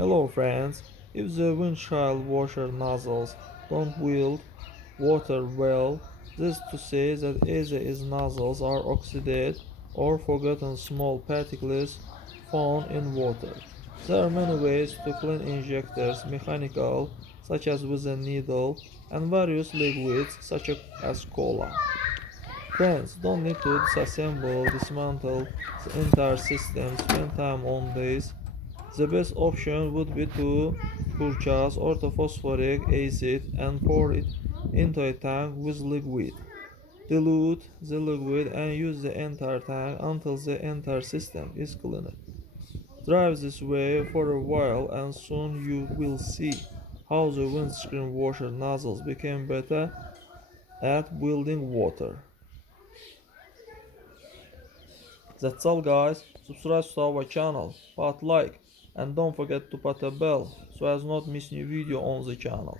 Hello friends, if the windshield washer nozzles don't wield water well, this to say that either its nozzles are oxidized or forgotten small particles found in water. There are many ways to clean injectors mechanical, such as with a needle, and various liquids, such as cola. Friends, don't need to dismantle the entire system, spend time on this. The best option would be to purchase orthophosphoric acid and pour it into a tank with liquid. Dilute the liquid and use the entire tank until the entire system is cleaned. Drive this way for a while and soon you will see how the windscreen washer nozzles became better at building water. That's all guys, subscribe to our channel, put like and don't forget to put a bell so as not miss new video on the channel.